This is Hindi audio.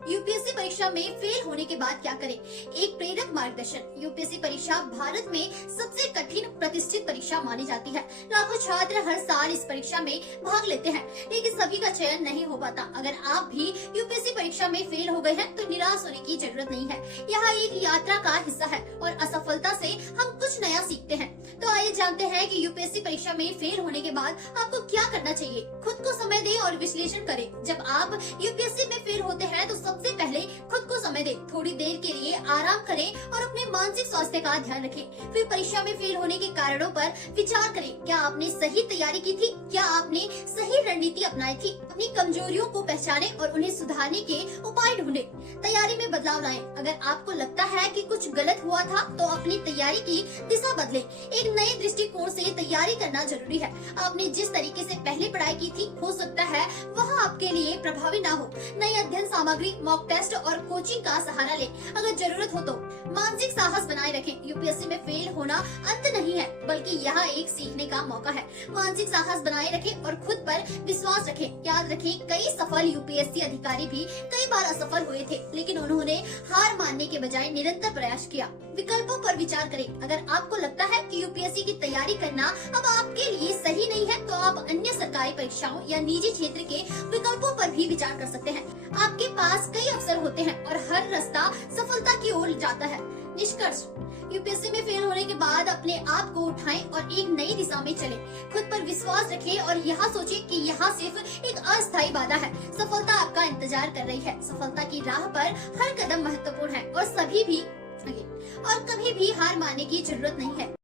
यूपीएससी परीक्षा में फेल होने के बाद क्या करें? एक प्रेरक मार्गदर्शन। यूपीएससी परीक्षा भारत में सबसे कठिन प्रतिष्ठित परीक्षा मानी जाती है। लाखों छात्र हर साल इस परीक्षा में भाग लेते हैं, लेकिन सभी का चयन नहीं हो पाता। अगर आप भी यूपीएससी परीक्षा में फेल हो गए हैं तो निराश होने की जरूरत नहीं है। यह एक यात्रा का हिस्सा है और असफलता से हम कुछ नया सीखते हैं। तो आइए जानते हैं कि यूपीएससी परीक्षा में फेल होने के बाद आपको क्या करना चाहिए। खुद को समय दें और विश्लेषण करें। जब आप यूपीएससी में फेल होते हैं तो सबसे पहले खुद को समय दें, थोड़ी देर के लिए आराम करें और अपने मानसिक स्वास्थ्य का ध्यान रखें। फिर परीक्षा में फेल होने के कारणों पर विचार करें। क्या आपने सही तैयारी की थी? क्या आपने सही रणनीति अपनाई थी? अपनी कमजोरियों को पहचानें और उन्हें सुधारने के उपाय ढूंढें। तैयारी में बदलाव लाएं। अगर आपको लगता है कि कुछ गलत हुआ था तो अपनी तैयारी की दिशा बदलें। एक नए दृष्टिकोण से तैयारी करना जरूरी है। आपने जिस तरीके से पहले पढ़ाई की थी हो सकता है वह आपके लिए प्रभावी ना हो। नई अध्ययन सामग्री, मॉक टेस्ट और कोचिंग का सहारा लें अगर जरूरत हो तो। मानसिक साहस बनाए रखें। यूपीएससी में फेल होना अंत नहीं है, बल्कि यह एक सीखने का मौका है। मानसिक साहस बनाए रखें और खुद पर विश्वास रखें। याद रखें, कई सफल यूपीएससी अधिकारी भी कई बार असफल हुए थे, लेकिन उन्होंने हार मानने के बजाय निरंतर प्रयास किया। विकल्पों पर विचार करें। अगर आपको लगता है कि यूपीएससी की तैयारी करना अब आपके लिए सही नहीं है तो आप अन्य सरकारी परीक्षाओं या निजी क्षेत्र के विकल्पों पर भी विचार कर सकते हैं। आपके पास कई अवसर होते हैं और हर रास्ता सफलता की ओर जाता है। निष्कर्ष, यूपीएससी में फेल होने के बाद अपने आप को उठाएं और एक नई दिशा में चलें। खुद पर विश्वास रखें और यह सोचें कि यह सिर्फ एक अस्थायी बाधा है। सफलता आपका इंतजार कर रही है। सफलता की राह पर हर कदम महत्वपूर्ण है और कभी भी हार मानने की जरूरत नहीं है।